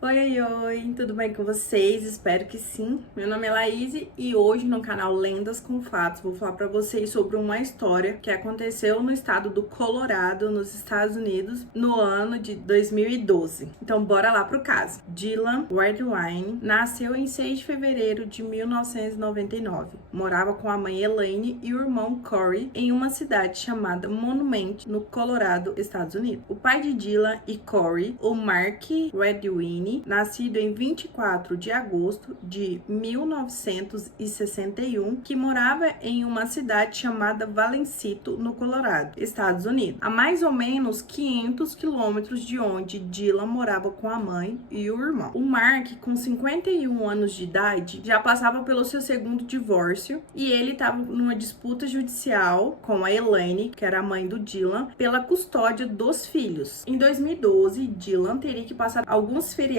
Oi, tudo bem com vocês? Espero que sim. Meu nome é Laís e hoje no canal Lendas com Fatos vou falar pra vocês sobre uma história que aconteceu no estado do Colorado, nos Estados Unidos, no ano de 2012. Então bora lá pro caso. Dylan Redwine nasceu em 6 de fevereiro de 1999. Morava com a mãe Elaine e o irmão Corey em uma cidade chamada Monument, no Colorado, Estados Unidos. O pai de Dylan e Corey, o Mark Redwine, nascido em 24 de agosto de 1961, que morava em uma cidade chamada Valencito, no Colorado, Estados Unidos, a mais ou menos 500 quilômetros de onde Dylan morava com a mãe e o irmão. O Mark, com 51 anos de idade, já passava pelo seu segundo divórcio e ele estava numa disputa judicial com a Elaine, que era a mãe do Dylan, pela custódia dos filhos. Em 2012, Dylan teria que passar alguns feriados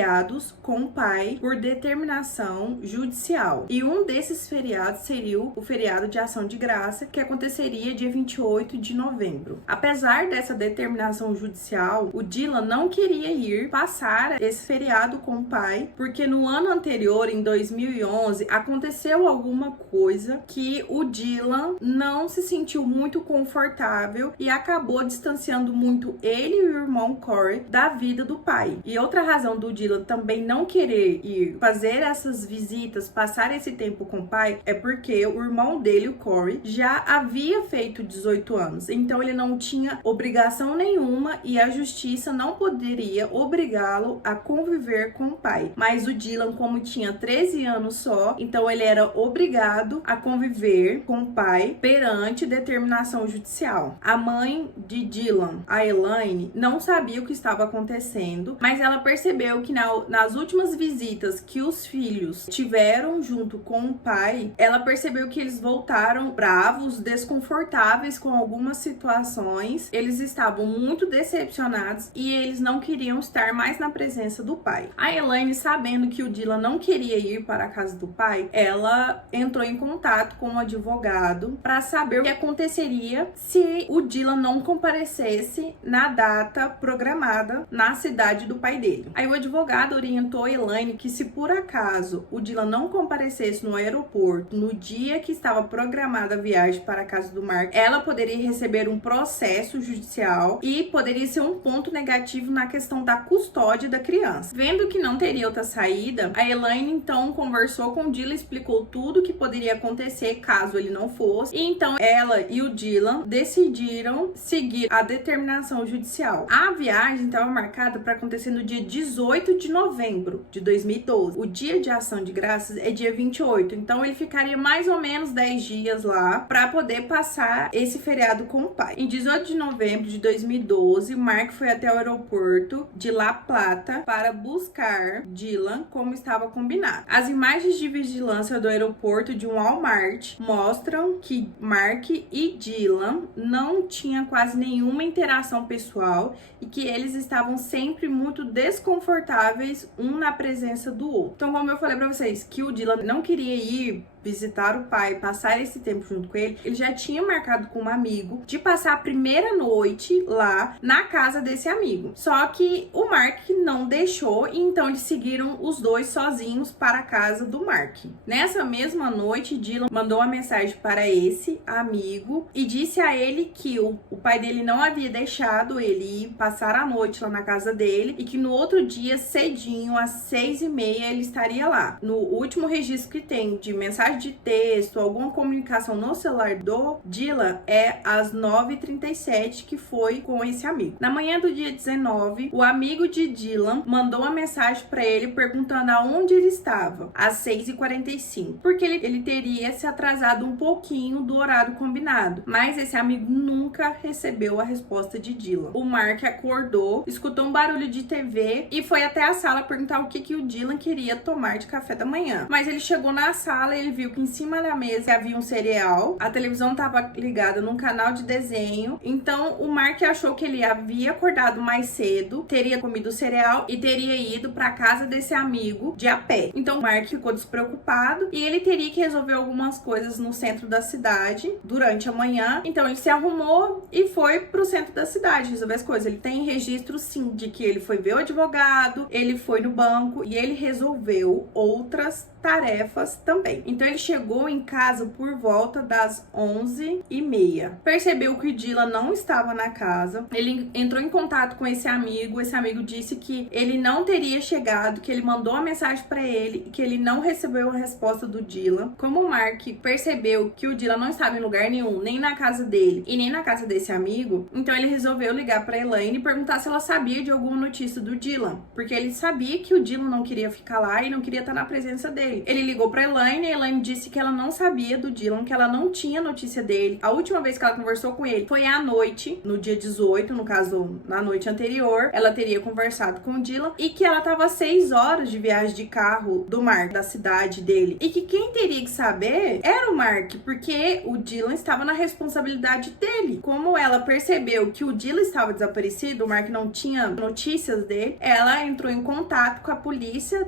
com o pai por determinação judicial. E um desses feriados seria o feriado de Ação de Graça, que aconteceria dia 28 de novembro. Apesar dessa determinação judicial, o Dylan não queria ir passar esse feriado com o pai, porque no ano anterior, em 2011, aconteceu alguma coisa que o Dylan não se sentiu muito confortável e acabou distanciando muito ele e o irmão Corey da vida do pai. E outra razão do Dylan também não querer ir fazer essas visitas, passar esse tempo com o pai, é porque o irmão dele, o Corey, já havia feito 18 anos. Então ele não tinha obrigação nenhuma e a justiça não poderia obrigá-lo a conviver com o pai. Mas o Dylan, como tinha 13 anos só, então ele era obrigado a conviver com o pai perante determinação judicial. A mãe de Dylan, a Elaine, não sabia o que estava acontecendo, mas ela percebeu que nas últimas visitas que os filhos tiveram junto com o pai, ela percebeu que eles voltaram bravos, desconfortáveis com algumas situações, eles estavam muito decepcionados e eles não queriam estar mais na presença do pai. A Elaine, sabendo que o Dylan não queria ir para a casa do pai, ela entrou em contato com um advogado para saber o que aconteceria se o Dylan não comparecesse na data programada na cidade do pai dele. Aí o advogado orientou a Elaine que se por acaso o Dylan não comparecesse no aeroporto no dia que estava programada a viagem para a casa do Mark, ela poderia receber um processo judicial e poderia ser um ponto negativo na questão da custódia da criança. Vendo que não teria outra saída, a Elaine então conversou com o Dylan, explicou tudo o que poderia acontecer caso ele não fosse, e então ela e o Dylan decidiram seguir a determinação judicial. A viagem estava marcada para acontecer no dia 18 de novembro de 2012. O dia de Ação de Graças é dia 28, então ele ficaria mais ou menos 10 dias lá para poder passar esse feriado com o pai. Em 18 de novembro de 2012, Mark foi até o aeroporto de La Plata para buscar Dylan como estava combinado. As imagens de vigilância do aeroporto de um Walmart mostram que Mark e Dylan não tinham quase nenhuma interação pessoal e que eles estavam sempre muito desconfortáveis um na presença do outro. Então, como eu falei pra vocês, que o Dylan não queria ir visitar o pai, passar esse tempo junto com ele, ele já tinha marcado com um amigo de passar a primeira noite lá na casa desse amigo. Só que o Mark não deixou e então eles seguiram os dois sozinhos para a casa do Mark. Nessa mesma noite, Dylan mandou uma mensagem para esse amigo e disse a ele que o pai dele não havia deixado ele ir passar a noite lá na casa dele e que no outro dia, cedinho, às 6h30, ele estaria lá. No último registro que tem de mensagem de texto, alguma comunicação no celular do Dylan é às 9h37, que foi com esse amigo. Na manhã do dia 19, o amigo de Dylan mandou uma mensagem para ele perguntando aonde ele estava, às 6h45, porque ele teria se atrasado um pouquinho do horário combinado, mas esse amigo nunca recebeu a resposta de Dylan. O Mark acordou, escutou um barulho de TV e foi até a sala perguntar o que o Dylan queria tomar de café da manhã, mas ele chegou na sala e ele viu que em cima da mesa havia um cereal, a televisão estava ligada num canal de desenho. Então o Mark achou que ele havia acordado mais cedo, teria comido o cereal e teria ido para casa desse amigo de a pé. Então o Mark ficou despreocupado e ele teria que resolver algumas coisas no centro da cidade durante a manhã. Então ele se arrumou e foi pro centro da cidade resolver as coisas. Ele tem registro sim de que ele foi ver o advogado, ele foi no banco e ele resolveu outras tarefas também. Então ele chegou em casa por volta das 11h30. Percebeu que o Dylan não estava na casa. Ele entrou em contato com esse amigo disse que ele não teria chegado, que ele mandou uma mensagem para ele e que ele não recebeu a resposta do Dylan. Como o Mark percebeu que o Dylan não estava em lugar nenhum, nem na casa dele e nem na casa desse amigo, então ele resolveu ligar para Elaine e perguntar se ela sabia de alguma notícia do Dylan, porque ele sabia que o Dylan não queria ficar lá e não queria estar na presença dele. Ele ligou pra Elaine e Elaine disse que ela não sabia do Dylan, que ela não tinha notícia dele. A última vez que ela conversou com ele foi à noite, no dia 18, no caso, na noite anterior. Ela teria conversado com o Dylan e que ela tava 6 horas de viagem de carro do Mark, da cidade dele. E que quem teria que saber era o Mark, porque o Dylan estava na responsabilidade dele. Como ela percebeu que o Dylan estava desaparecido, o Mark não tinha notícias dele, ela entrou em contato com a polícia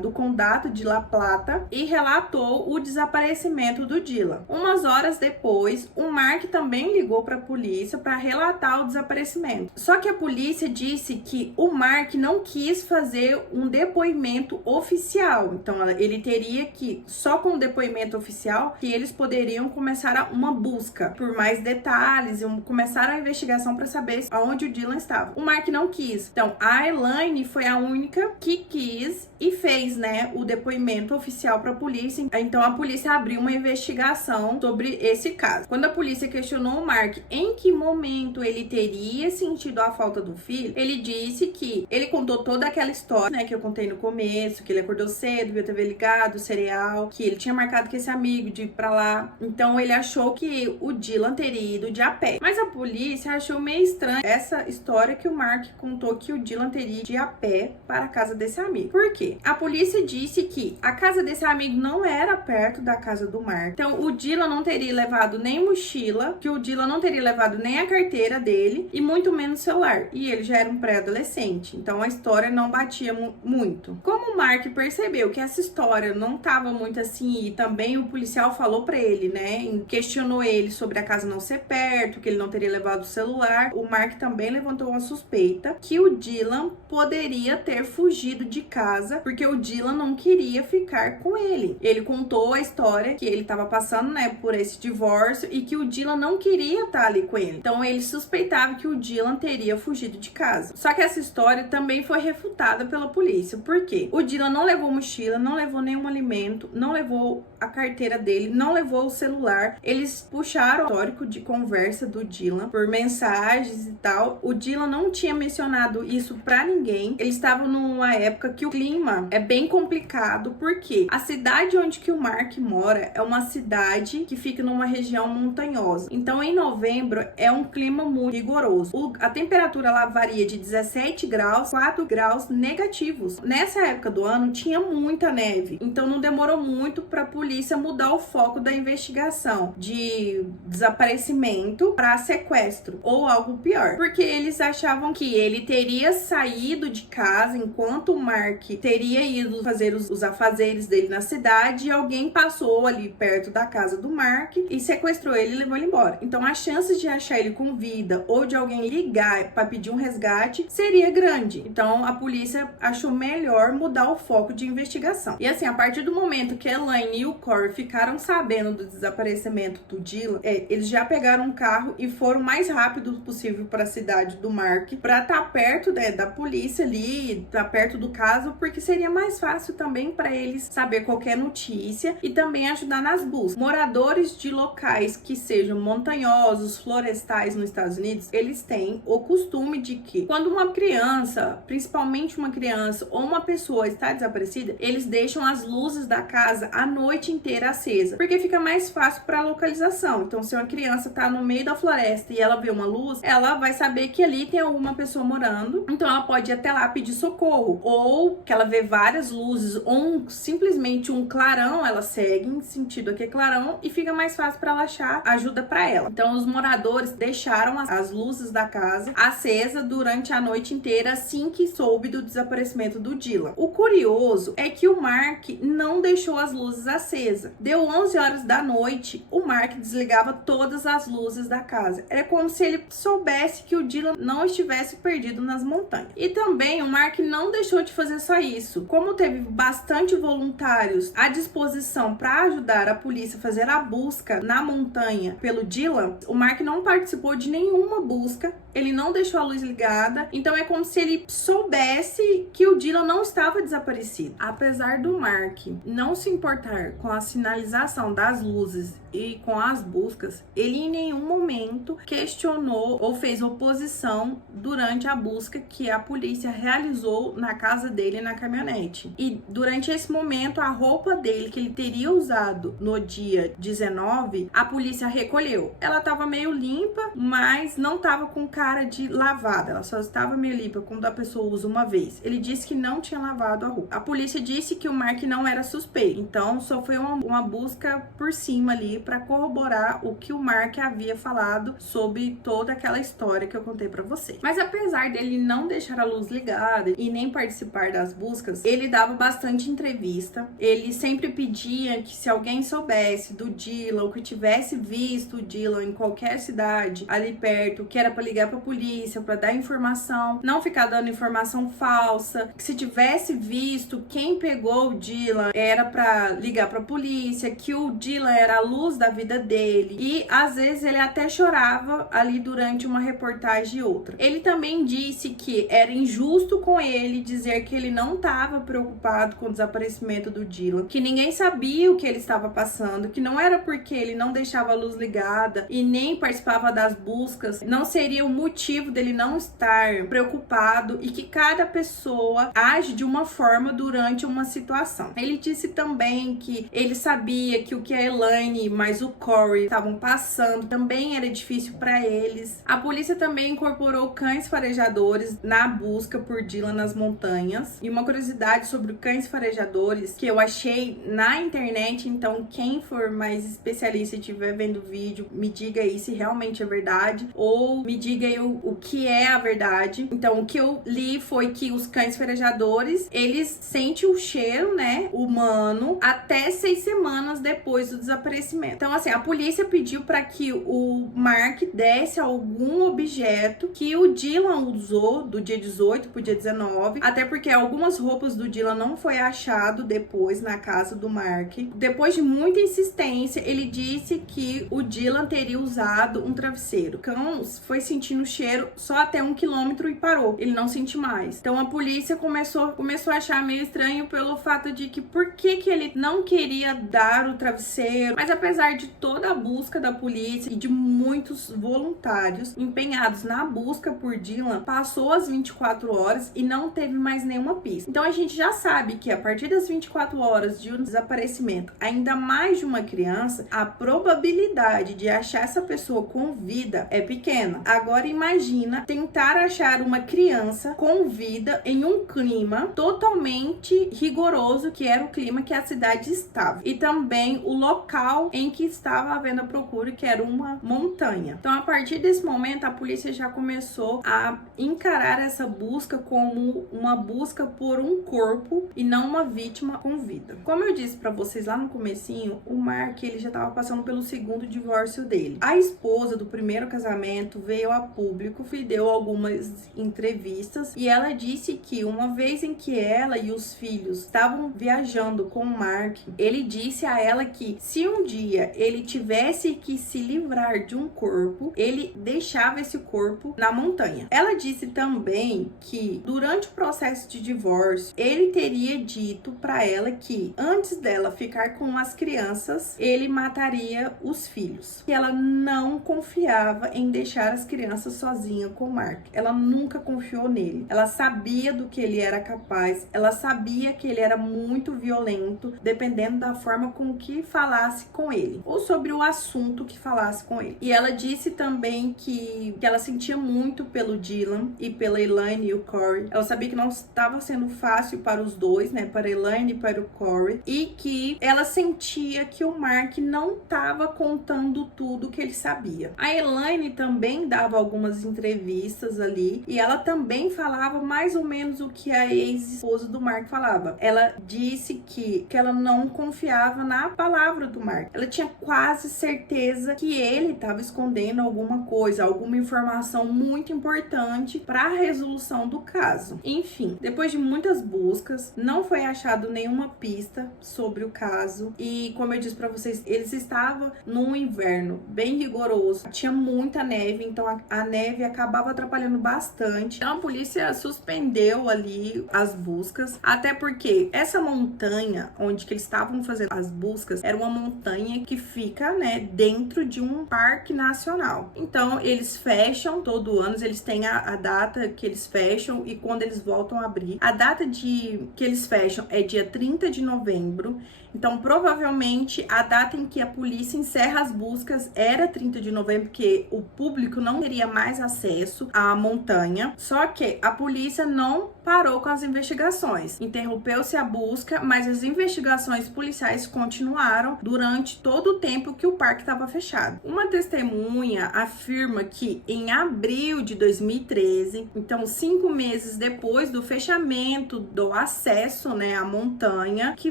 do condado de La Plata e relatou o desaparecimento do Dylan. Umas horas depois, o Mark também ligou para a polícia para relatar o desaparecimento. Só que a polícia disse que o Mark não quis fazer um depoimento oficial. Então ele teria que, só com o depoimento oficial, que eles poderiam começar uma busca por mais detalhes e começar a investigação para saber aonde o Dylan estava. O Mark não quis. Então a Elaine foi a única que quis e fez, né, o depoimento oficial para a polícia. Então a polícia abriu uma investigação sobre esse caso. Quando a polícia questionou o Mark em que momento ele teria sentido a falta do filho, ele disse que ele contou toda aquela história, né, que eu contei no começo, que ele acordou cedo, viu a TV ligado, o cereal, que ele tinha marcado com esse amigo de ir pra lá. Então ele achou que o Dylan teria ido de a pé. Mas a polícia achou meio estranho essa história que o Mark contou que o Dylan teria ido de a pé para a casa desse amigo. Por quê? A polícia disse que a casa desse amigo não era perto da casa do Mark. Então o Dylan não teria levado nem mochila, que o Dylan não teria levado nem a carteira dele e muito menos celular. E ele já era um pré-adolescente. Então a história não batia muito. Como o Mark percebeu que essa história não tava muito assim, e também o policial falou pra ele, né, questionou ele sobre a casa não ser perto, que ele não teria levado o celular, o Mark também levantou uma suspeita que o Dylan poderia ter fugido de casa porque o Dylan não queria ficar com ele. Ele contou a história que ele estava passando, né, por esse divórcio e que o Dylan não queria estar ali com ele. Então ele suspeitava que o Dylan teria fugido de casa. Só que essa história também foi refutada pela polícia. Por quê? O Dylan não levou mochila, não levou nenhum alimento, não levou a carteira dele, não levou o celular. Eles puxaram o histórico de conversa do Dylan por mensagens e tal. O Dylan não tinha mencionado isso pra ninguém. Eles estavam numa época que o clima é bem complicado, porque a cidade onde que o Mark mora é uma cidade que fica numa região montanhosa. Então em novembro é um clima muito rigoroso. A temperatura lá varia de 17 graus, 4 graus negativos. Nessa época do ano tinha muita neve, então não demorou muito para a polícia mudar o foco da investigação de desaparecimento para sequestro ou algo pior, porque eles achavam que ele teria saído de casa enquanto o Mark teria ido fazer os afazeres dele na cidade e alguém passou ali perto da casa do Mark e sequestrou ele e levou ele embora. Então as chances de achar ele com vida ou de alguém ligar para pedir um resgate seria grande. Então a polícia achou melhor mudar o foco de investigação. E assim, a partir do momento que a Elaine e o Corey ficaram sabendo do desaparecimento do Dylan, eles já pegaram um carro e foram o mais rápido possível para a cidade do Mark para estar perto, né, da polícia ali, estar perto do caso, porque seria mais fácil também para eles saber qualquer notícia e também ajudar nas buscas. Moradores de locais que sejam montanhosos, florestais nos Estados Unidos, eles têm o costume de que quando uma criança, principalmente uma criança ou uma pessoa está desaparecida, eles deixam as luzes da casa a noite inteira acesa, porque fica mais fácil para localização. Então, se uma criança tá no meio da floresta e ela vê uma luz, ela vai saber que ali tem alguma pessoa morando, então ela pode ir até lá pedir socorro, ou que ela vê várias luzes ou simplesmente um clarão, ela segue em sentido aqui clarão e fica mais fácil para ela achar ajuda para ela. Então os moradores deixaram as luzes da casa acesa durante a noite inteira assim que soube do desaparecimento do Dylan. O curioso é que o Mark não deixou as luzes acesas. Deu 11 horas da noite, o Mark desligava todas as luzes da casa. Era como se ele soubesse que o Dylan não estivesse perdido nas montanhas. E também o Mark não deixou de fazer só isso. Como teve bastante voluntários à disposição para ajudar a polícia a fazer a busca na montanha pelo Dylan, o Mark não participou de nenhuma busca, ele não deixou a luz ligada, então é como se ele soubesse que o Dylan não estava desaparecido. Apesar do Mark não se importar com a sinalização das luzes e com as buscas, ele em nenhum momento questionou ou fez oposição durante a busca que a polícia realizou na casa dele na caminhonete. E durante esse momento, a roupa dele que ele teria usado no dia 19, a polícia recolheu. Ela estava meio limpa, mas não estava com cara de lavada, ela só estava meio limpa quando a pessoa usa uma vez. Ele disse que não tinha lavado a roupa. A polícia disse que o Mark não era suspeito, então só foi uma busca por cima ali para corroborar o que o Mark havia falado sobre toda aquela história que eu contei para você. Mas apesar dele não deixar a luz ligada e nem participar das buscas, ele dava bastante entrevista. Ele sempre pedia que se alguém soubesse do Dylan ou que tivesse visto o Dylan em qualquer cidade ali perto, que era para ligar para a polícia, para dar informação, não ficar dando informação falsa, que se tivesse visto quem pegou o Dylan era para ligar para a polícia, que o Dylan era a luz da vida dele. E às vezes ele até chorava ali durante uma reportagem e outra. Ele também disse que era injusto com ele dizer que ele não estava preocupado com o desaparecimento do Dylan, que ninguém sabia o que ele estava passando, que não era porque ele não deixava a luz ligada e nem participava das buscas, não seria o motivo dele não estar preocupado, e que cada pessoa age de uma forma durante uma situação. Ele disse também que ele sabia que o que a Elaine mais o Corey estavam passando também era difícil para eles. A polícia também incorporou cães farejadores na busca por Dylan nas montanhas. E uma curiosidade sobre cães farejadores que eu achei na internet, então quem for mais especialista e estiver vendo o vídeo, me diga aí se realmente é verdade, ou me diga aí o que é a verdade. Então o que eu li foi que os cães farejadores, eles sentem o cheiro, né, humano até 6 semanas depois do desaparecimento. Então assim, a polícia pediu para que o Mark desse algum objeto que o Dylan usou do dia 18 pro dia 19, até porque algumas roupas do Dylan não foi achado depois na casa do Mark. Depois de muita insistência, ele disse que o Dylan teria usado um travesseiro. O cão foi sentindo o cheiro só até 1 quilômetro e parou. Ele não sente mais. Então a polícia começou a achar meio estranho pelo fato de que por que ele não queria dar o travesseiro. Mas apesar de toda a busca da polícia e de muitos voluntários empenhados na busca por Dylan, passou as 24 horas e não teve mais nenhuma pista. Então a gente já sabe que a partir das 24 horas de um desaparecimento, ainda mais de uma criança, a probabilidade de achar essa pessoa com vida é pequena. Agora imagina tentar achar uma criança com vida em um clima totalmente rigoroso, que era o clima que a cidade estava, e também o local em que estava havendo a procura, que era uma montanha. Então a partir desse momento a polícia já começou a encarar essa busca como uma busca por um corpo e não uma vítima com vida. Como eu disse pra vocês lá no comecinho, o Mark, ele já tava passando pelo segundo divórcio dele. A esposa do primeiro casamento veio a público e deu algumas entrevistas, e ela disse que uma vez em que ela e os filhos estavam viajando com o Mark, ele disse a ela que se um dia ele tivesse que se livrar de um corpo, ele deixava esse corpo na montanha. Ela disse também que durante o processo de divórcio, ele teria dito para ela que antes dela ficar com as crianças, ele mataria os filhos. Que ela não confiava em deixar as crianças criança sozinha com o Mark. Ela nunca confiou nele. Ela sabia do que ele era capaz, ela sabia que ele era muito violento, dependendo da forma com que falasse com ele, ou sobre o assunto que falasse com ele. E ela disse também que ela sentia muito pelo Dylan e pela Elaine e o Corey. Ela sabia que não estava sendo fácil para os dois, né, para a Elaine e para o Corey, e que ela sentia que o Mark não estava contando tudo que ele sabia. A Elaine também dava algumas entrevistas ali, e ela também falava mais ou menos o que a ex-esposa do Mark falava. Ela disse que ela não confiava na palavra do Mark. Ela tinha quase certeza que ele estava escondendo alguma coisa, alguma informação muito importante para a resolução do caso. Enfim, depois de muitas buscas, não foi achado nenhuma pista sobre o caso, e como eu disse para vocês, eles estavam num inverno bem rigoroso, tinha muita neve, então a neve acabava atrapalhando bastante. Então a polícia suspendeu ali as buscas, até porque essa montanha onde que eles estavam fazendo as buscas era uma montanha que fica, né, dentro de um parque nacional. Então eles fecham todo ano, eles têm a data que eles fecham e quando eles voltam a abrir. A data que eles fecham é dia 30 de novembro. Então, provavelmente, a data em que a polícia encerra as buscas era 30 de novembro, porque o público não teria mais acesso à montanha. Só que a polícia não parou com as investigações. Interrompeu-se a busca, mas as investigações policiais continuaram durante todo o tempo que o parque estava fechado. Uma testemunha afirma que em abril de 2013, então 5 meses depois do fechamento do acesso, né, à montanha, que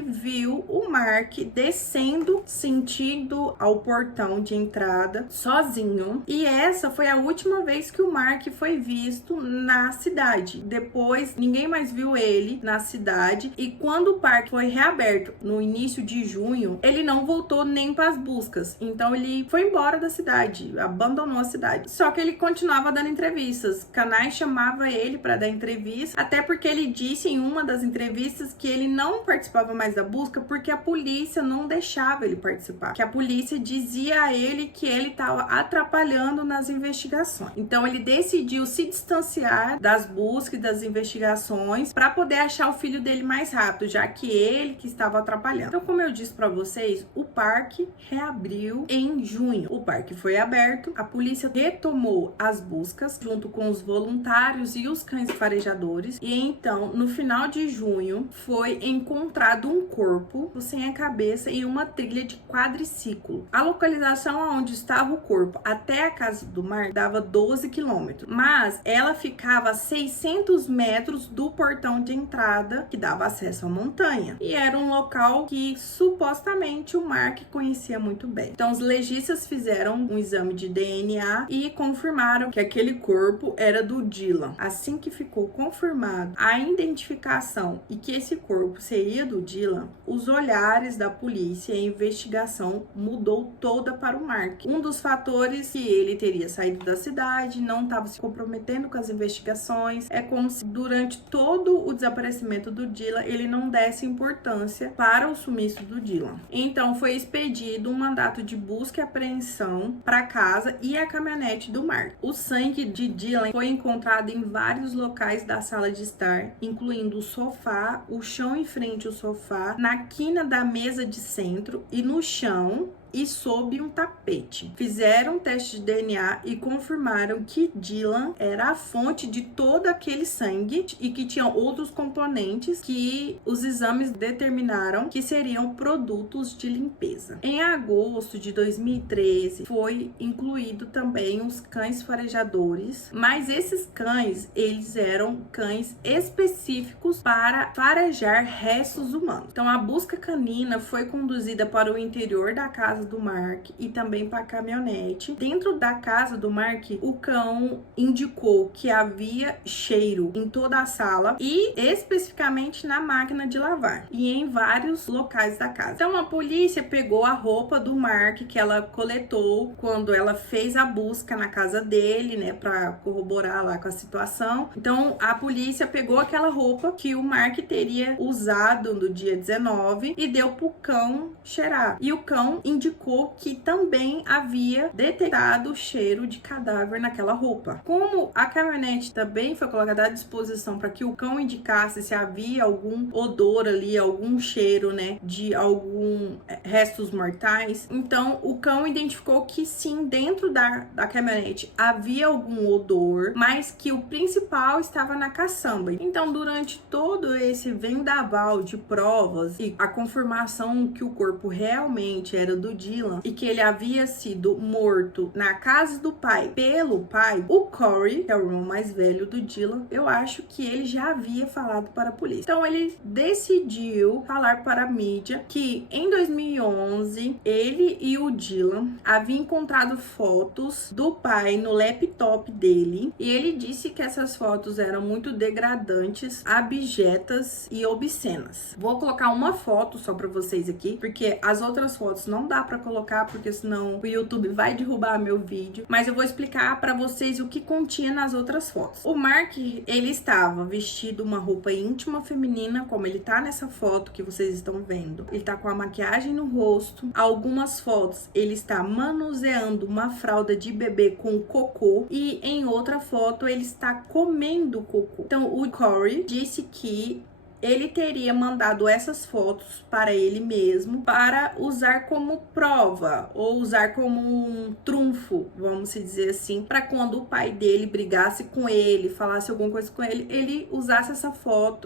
viu o Mark descendo sentido ao portão de entrada sozinho, e essa foi a última vez que o Mark foi visto na cidade. Depois ninguém mais viu ele na cidade, e quando o parque foi reaberto no início de junho, ele não voltou nem para as buscas. Então ele foi embora da cidade, abandonou a cidade. Só que ele continuava dando entrevistas. Canais chamava ele para dar entrevista, até porque ele disse em uma das entrevistas que ele não participava mais da busca porque a polícia não deixava ele participar, que a polícia dizia a ele que ele estava atrapalhando nas investigações. Então ele decidiu se distanciar das buscas e das investigações para poder achar o filho dele mais rápido, já que ele que estava atrapalhando. Então, como eu disse para vocês, o parque reabriu em junho. O parque foi aberto, a polícia retomou as buscas junto com os voluntários e os cães farejadores, e então no final de junho foi encontrado um corpo sem a cabeça em uma trilha de quadriciclo. A localização onde estava o corpo até a casa do Mark dava 12 quilômetros, mas ela ficava a 600 metros do portão de entrada que dava acesso à montanha, e era um local que supostamente o Mark conhecia muito bem. Então os legistas fizeram um exame de DNA e confirmaram que aquele corpo era do Dylan. Assim que ficou confirmado a identificação e que esse corpo seria do Dylan, os olhares da polícia e a investigação mudou toda para o Mark. Um dos fatores que ele teria saído da cidade, não estava se comprometendo com as investigações, é como se durante todo o desaparecimento do Dylan ele não desse importância para o sumiço do Dylan. Então foi expedido um mandato de busca e apreensão para a casa e a caminhonete do Mark. O sangue de Dylan foi encontrado em vários locais da sala de estar, incluindo o sofá, o chão em frente ao sofá, na quina da mesa de centro e no chão e sob um tapete. Fizeram um teste de DNA e confirmaram que Dylan era a fonte de todo aquele sangue e que tinha outros componentes que os exames determinaram que seriam produtos de limpeza. Em agosto de 2013 foi incluído também os cães farejadores, mas esses cães, eles eram cães específicos para farejar restos humanos. Então a busca canina foi conduzida para o interior da casa do Mark e também para a caminhonete. Dentro da casa do Mark, o cão indicou que havia cheiro em toda a sala e especificamente na máquina de lavar e em vários locais da casa. Então a polícia pegou a roupa do Mark que ela coletou quando ela fez a busca na casa dele, né, para corroborar lá com a situação. Então a polícia pegou aquela roupa que o Mark teria usado no dia 19 e deu pro cão cheirar. E o cão indicou indicou que também havia detectado o cheiro de cadáver naquela roupa. Como a caminhonete também foi colocada à disposição para que o cão indicasse se havia algum odor ali, algum cheiro, né, de algum restos mortais, então o cão identificou que sim, dentro da caminhonete havia algum odor, mas que o principal estava na caçamba. Então, durante todo esse vendaval de provas e a confirmação que o corpo realmente era do Dylan e que ele havia sido morto na casa do pai pelo pai, o Corey, que é o irmão mais velho do Dylan, eu acho que ele já havia falado para a polícia. Então, ele decidiu falar para a mídia que em 2011 ele e o Dylan haviam encontrado fotos do pai no laptop dele e ele disse que essas fotos eram muito degradantes, abjetas e obscenas. Vou colocar uma foto só para vocês aqui, porque as outras fotos não dá para colocar, porque senão o YouTube vai derrubar meu vídeo, mas eu vou explicar para vocês o que continha nas outras fotos. O Mark, ele estava vestido uma roupa íntima feminina, como ele tá nessa foto que vocês estão vendo. Ele tá com a maquiagem no rosto. Algumas fotos ele está manuseando uma fralda de bebê com cocô e em outra foto ele está comendo cocô. Então o Corey disse que ele teria mandado essas fotos para ele mesmo para usar como prova ou usar como um trunfo, vamos dizer assim, para quando o pai dele brigasse com ele, falasse alguma coisa com ele, ele usasse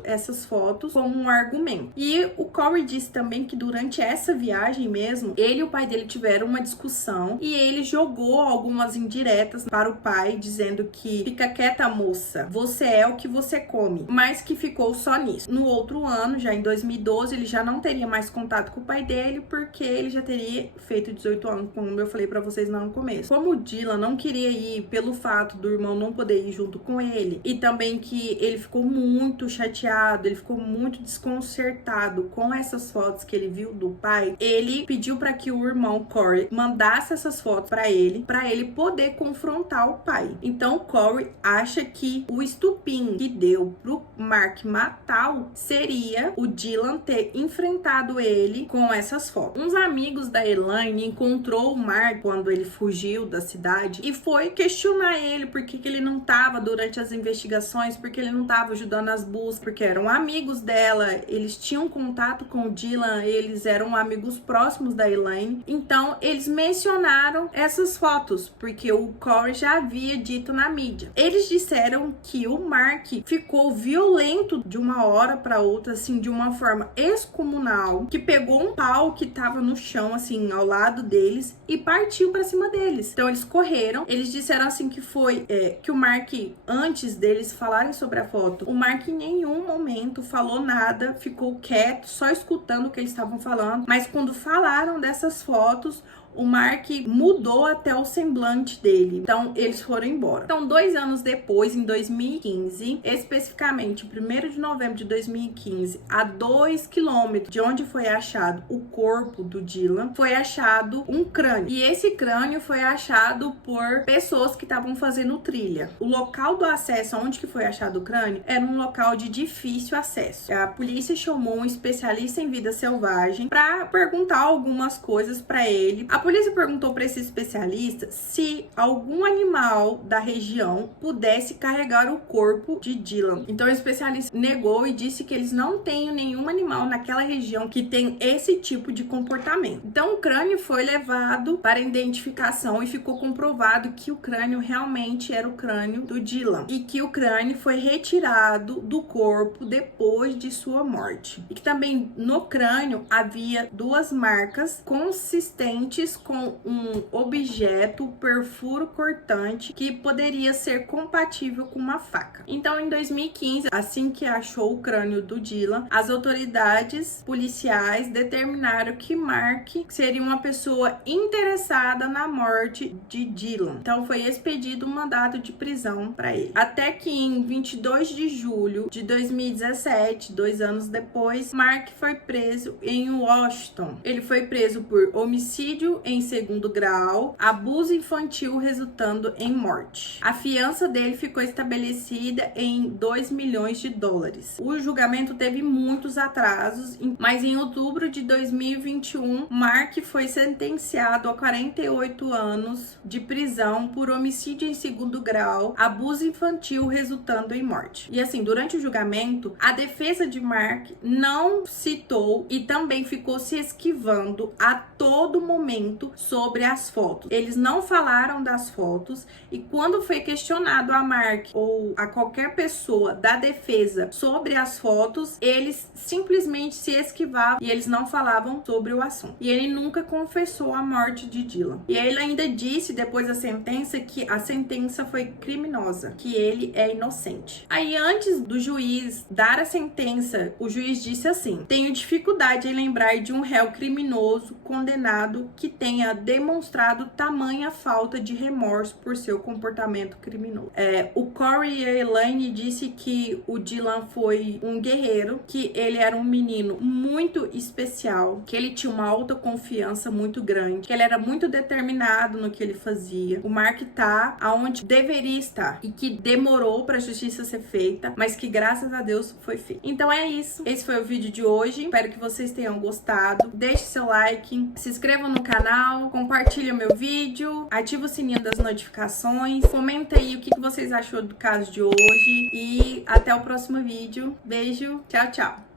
essas fotos como um argumento. E o Corey disse também que durante essa viagem mesmo, ele e o pai dele tiveram uma discussão e ele jogou algumas indiretas para o pai, dizendo que fica quieta, moça, você é o que você come, mas que ficou só nisso. No outro ano, já em 2012, ele já não teria mais contato com o pai dele, porque ele já teria feito 18 anos, como eu falei pra vocês lá no começo. Como o Dylan não queria ir pelo fato do irmão não poder ir junto com ele, e também que ele ficou muito chateado, ele ficou muito desconcertado com essas fotos que ele viu do pai, ele pediu para que o irmão Corey mandasse essas fotos para ele poder confrontar o pai. Então o Corey acha que o estupim que deu pro Mark matar seria o Dylan ter enfrentado ele com essas fotos. Uns amigos da Elaine encontrou o Mark quando ele fugiu da cidade e foi questionar ele por que ele não estava durante as investigações, porque ele não estava ajudando as buscas, porque eram amigos dela, eles tinham contato com o Dylan, eles eram amigos próximos da Elaine. Então eles mencionaram essas fotos porque o Corey já havia dito na mídia. Eles disseram que o Mark ficou violento de uma hora para outra, assim, de uma forma excomunal, que pegou um pau que tava no chão, assim, ao lado deles e partiu para cima deles. Então eles correram, eles disseram assim que foi que o Mark, antes deles falarem sobre a foto, o Mark em nenhum momento falou nada, ficou quieto, só escutando o que eles estavam falando, mas quando falaram dessas fotos, o Mark mudou até o semblante dele. Então, eles foram embora. Então, 2 anos depois, em 2015, especificamente 1º de novembro de 2015, a 2 quilômetros de onde foi achado o corpo do Dylan, foi achado um crânio. E esse crânio foi achado por pessoas que estavam fazendo trilha. O local do acesso, onde que foi achado o crânio, era um local de difícil acesso. A polícia chamou um especialista em vida selvagem para perguntar algumas coisas para ele. A polícia perguntou para esse especialista se algum animal da região pudesse carregar o corpo de Dylan. Então o especialista negou e disse que eles não têm nenhum animal naquela região que tem esse tipo de comportamento. Então o crânio foi levado para identificação e ficou comprovado que o crânio realmente era o crânio do Dylan e que o crânio foi retirado do corpo depois de sua morte. E que também no crânio havia 2 marcas consistentes com um objeto perfuro cortante que poderia ser compatível com uma faca. Então, em 2015, assim que achou o crânio do Dylan, as autoridades policiais determinaram que Mark seria uma pessoa interessada na morte de Dylan. Então, foi expedido um mandado de prisão para ele. Até que em 22 de julho de 2017, 2 anos depois, Mark foi preso em Washington. Ele foi preso por homicídio estupro em segundo grau, abuso infantil resultando em morte. A fiança dele ficou estabelecida em 2 milhões de dólares. O julgamento teve muitos atrasos, mas em outubro de 2021, Mark foi sentenciado a 48 anos de prisão por homicídio em segundo grau, abuso infantil resultando em morte. E assim, durante o julgamento, a defesa de Mark não citou e também ficou se esquivando a todo momento sobre as fotos. Eles não falaram das fotos e quando foi questionado a Mark ou a qualquer pessoa da defesa sobre as fotos, eles simplesmente se esquivavam e eles não falavam sobre o assunto. E ele nunca confessou a morte de Dylan. E ele ainda disse depois da sentença que a sentença foi criminosa, que ele é inocente. Aí antes do juiz dar a sentença, o juiz disse assim: tenho dificuldade em lembrar de um réu criminoso condenado que tenha demonstrado tamanha falta de remorso por seu comportamento criminoso. O Corey e a Elaine disse que o Dylan foi um guerreiro, que ele era um menino muito especial, que ele tinha uma autoconfiança muito grande, que ele era muito determinado no que ele fazia. O Mark tá aonde deveria estar e que demorou pra justiça ser feita, mas que graças a Deus foi feito. Então é isso. Esse foi o vídeo de hoje. Espero que vocês tenham gostado. Deixe seu like, se inscreva no canal, compartilhe o meu vídeo, ativa o sininho das notificações, comenta aí o que vocês achou do caso de hoje e até o próximo vídeo. Beijo, tchau, tchau!